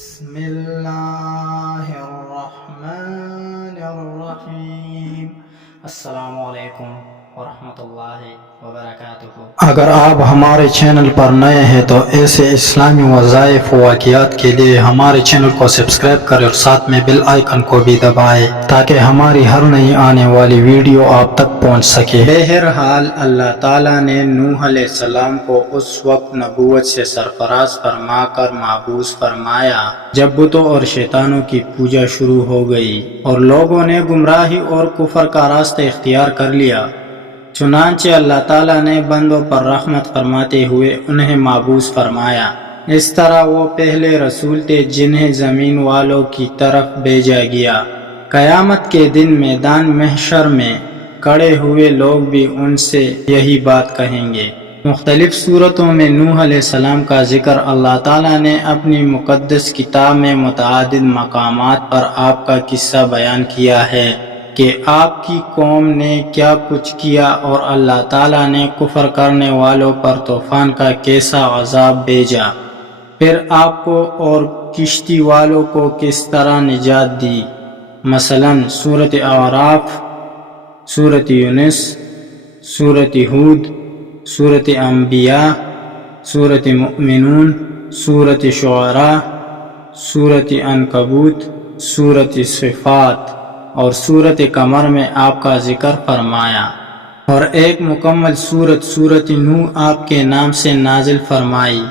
بسم اللہ الرحمن الرحیم۔ السلام علیکم ورحمۃ اللہ وبرکاتہ۔ اگر آپ ہمارے چینل پر نئے ہیں تو ایسے اسلامی وظائف و واقعات کے لیے ہمارے چینل کو سبسکرائب کریں اور ساتھ میں بیل آئیکن کو بھی دبائیں تاکہ ہماری ہر نئی آنے والی ویڈیو آپ تک پہنچ سکے۔ بہرحال اللہ تعالیٰ نے نوح علیہ السلام کو اس وقت نبوت سے سرفراز فرما کر مابعوث فرمایا جب بتوں اور شیطانوں کی پوجا شروع ہو گئی اور لوگوں نے گمراہی اور کفر کا راستہ اختیار کر لیا۔ چنانچہ اللہ تعالیٰ نے بندوں پر رحمت فرماتے ہوئے انہیں مابعوث فرمایا۔ اس طرح وہ پہلے رسول تھے جنہیں زمین والوں کی طرف بھیجا گیا۔ قیامت کے دن میدان محشر میں کھڑے ہوئے لوگ بھی ان سے یہی بات کہیں گے۔ مختلف صورتوں میں نوح علیہ السلام کا ذکر اللہ تعالیٰ نے اپنی مقدس کتاب میں متعدد مقامات پر آپ کا قصہ بیان کیا ہے کہ آپ کی قوم نے کیا کچھ کیا اور اللہ تعالیٰ نے کفر کرنے والوں پر طوفان کا کیسا عذاب بھیجا، پھر آپ کو اور کشتی والوں کو کس طرح نجات دی۔ مثلا سورۃ اعراف، سورۃ یونس، سورۃ ہود، سورۃ انبیاء، سورۃ مؤمنون، سورۃ شعراء، سورۃ عنکبوت، سورۃ صفات اور سورۃ قمر میں آپ کا ذکر فرمایا، اور ایک مکمل سورۃ نوح آپ کے نام سے نازل فرمائی۔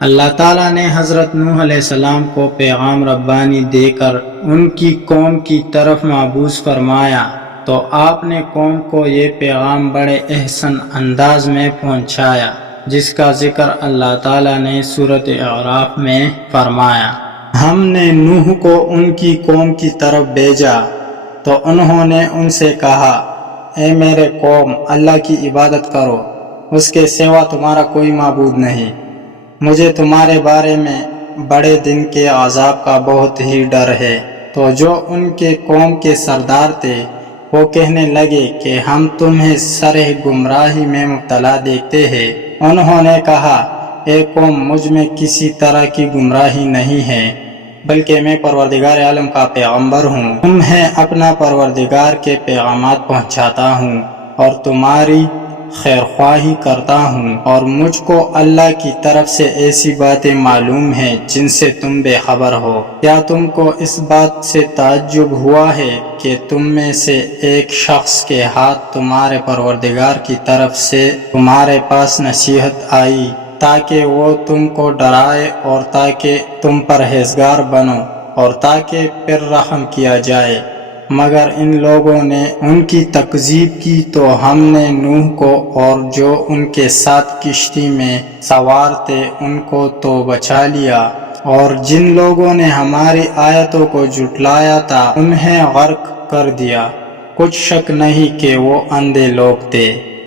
اللہ تعالیٰ نے حضرت نوح علیہ السلام کو پیغام ربانی دے کر ان کی قوم کی طرف مابعوث فرمایا تو آپ نے قوم کو یہ پیغام بڑے احسن انداز میں پہنچایا، جس کا ذکر اللہ تعالیٰ نے سورۃ اعراف میں فرمایا۔ ہم نے نوح کو ان کی قوم کی طرف بھیجا تو انہوں نے ان سے کہا، اے میرے قوم، اللہ کی عبادت کرو، اس کے سوا تمہارا کوئی معبود نہیں۔ مجھے تمہارے بارے میں بڑے دن کے عذاب کا بہت ہی ڈر ہے۔ تو جو ان کے قوم کے سردار تھے وہ کہنے لگے کہ ہم تمہیں سرِ گمراہی میں مبتلا دیکھتے ہیں۔ انہوں نے کہا، اے قوم، مجھ میں کسی طرح کی گمراہی نہیں ہے، بلکہ میں پروردگار عالم کا پیغمبر ہوں۔ تمہیں اپنا پروردگار کے پیغامات پہنچاتا ہوں اور تمہاری خیر خواہی کرتا ہوں، اور مجھ کو اللہ کی طرف سے ایسی باتیں معلوم ہیں جن سے تم بے خبر ہو۔ کیا تم کو اس بات سے تعجب ہوا ہے کہ تم میں سے ایک شخص کے ہاتھ تمہارے پروردگار کی طرف سے تمہارے پاس نصیحت آئی تاکہ وہ تم کو ڈرائے اور تاکہ تم پرہیزگار بنو اور تاکہ پھر رحم کیا جائے؟ مگر ان لوگوں نے ان کی تکذیب کی تو ہم نے نوح کو اور جو ان کے ساتھ کشتی میں سوار تھے ان کو تو بچا لیا، اور جن لوگوں نے ہماری آیتوں کو جھٹلایا تھا انہیں غرق کر دیا۔ کچھ شک نہیں کہ وہ اندھے لوگ تھے۔